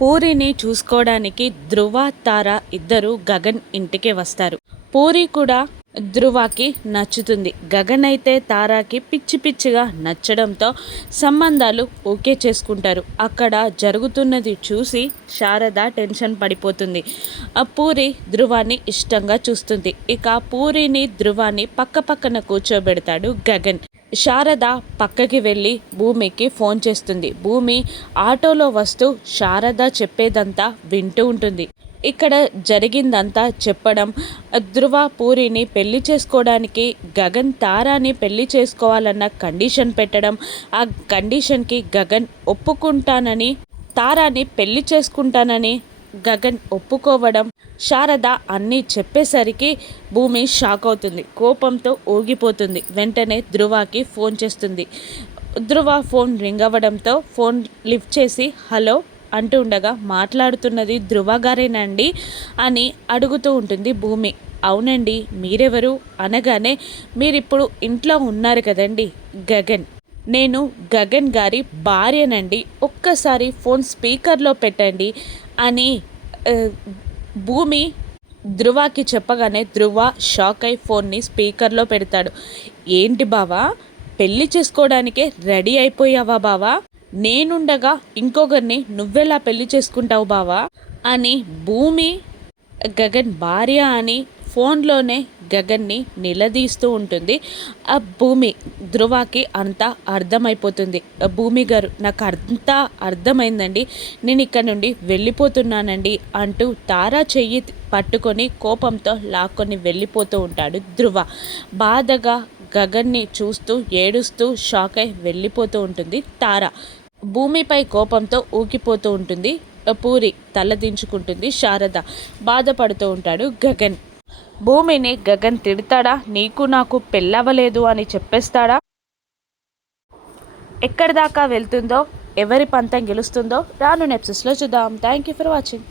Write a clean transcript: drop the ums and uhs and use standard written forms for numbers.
పూరిని చూసుకోవడానికి ధ్రువ, తార ఇద్దరు గగన్ ఇంటికి వస్తారు. పూరి కూడా ధ్రువకి నచ్చుతుంది. గగన్ అయితే తారాకి పిచ్చి పిచ్చిగా నచ్చడంతో సంబంధాలు ఓకే చేసుకుంటారు. అక్కడ జరుగుతున్నది చూసి శారద టెన్షన్ పడిపోతుంది. ఆ పూరి ధ్రువాన్ని ఇష్టంగా చూస్తుంది. ఇక పూరిని ధ్రువాన్ని పక్క పక్కన కూర్చోబెడతాడు గగన్. శారద పక్కకి వెళ్ళి భూమికి ఫోన్ చేస్తుంది. భూమి ఆటోలో వస్తూ శారద చెప్పేదంతా వింటూ ఉంటుంది. ఇక్కడ జరిగిందంతా చెప్పడం, ధ్రువ పూరిని పెళ్లి చేసుకోవడానికి గగన్ తారాని పెళ్లి చేసుకోవాలన్న కండిషన్ పెట్టడం, ఆ కండిషన్కి గగన్ ఒప్పుకుంటానని, తారాని పెళ్లి చేసుకుంటానని గగన్ ఒప్పుకోవడం, శారద అన్నీ చెప్పేసరికి భూమి షాక్ అవుతుంది. కోపంతో ఊగిపోతుంది. వెంటనే ధ్రువకి ఫోన్ చేస్తుంది. ధ్రువ ఫోన్ రింగ్ అవ్వడంతో ఫోన్ లిఫ్ట్ చేసి హలో అంటూ ఉండగా మాట్లాడుతున్నది ధ్రువ గారేనండి అని అడుగుతూ ఉంటుంది భూమి. అవునండి, మీరెవరు అనగానే మీరిప్పుడు ఇంట్లో ఉన్నారు కదండి గగన్, నేను గగన్ గారి భార్యనండి, ఒక్కసారి ఫోన్ స్పీకర్లో పెట్టండి అని భూమి ధ్రువకి చెప్పగానే ధ్రువ షాక్ అయి ఫోన్ని స్పీకర్లో పెడతాడు. ఏంటి బావా, పెళ్లి చేసుకోవడానికే రెడీ అయిపోయావా బావా? నేనుండగా ఇంకొకరిని నువ్వెలా పెళ్లి చేసుకుంటావు బావా అని భూమి గగన్ భార్య అని ఫోన్లోనే గగన్ని నిలదీస్తూ ఉంటుంది. ఆ భూమి ధ్రువకి అంతా అర్థమైపోతుంది. భూమి గారు, నాకు అంతా అర్థమైందండి, నేను ఇక్కడ నుండి వెళ్ళిపోతున్నానండి అంటూ తారా చెయ్యి పట్టుకొని కోపంతో లాక్కొని వెళ్ళిపోతూ ఉంటాడు ధ్రువ. బాధగా గగన్ని చూస్తూ ఏడుస్తూ షాక్ అయి వెళ్ళిపోతూ ఉంటుంది తార. భూమిపై కోపంతో ఊగిపోతూ ఉంటుంది పూరి. తలదించుకుంటుంది శారద. బాధపడుతూ ఉంటాడు గగన్. భూమిని గగన్ తిడతాడా, నీకు నాకు పెళ్ళవలేదు అని చెప్పేస్తాడా? ఎక్కడి దాకా వెళ్తుందో, ఎవరి పంతం గెలుస్తుందో రాను ఎపిసోడ్స్లో చూద్దాం. Thank you for watching.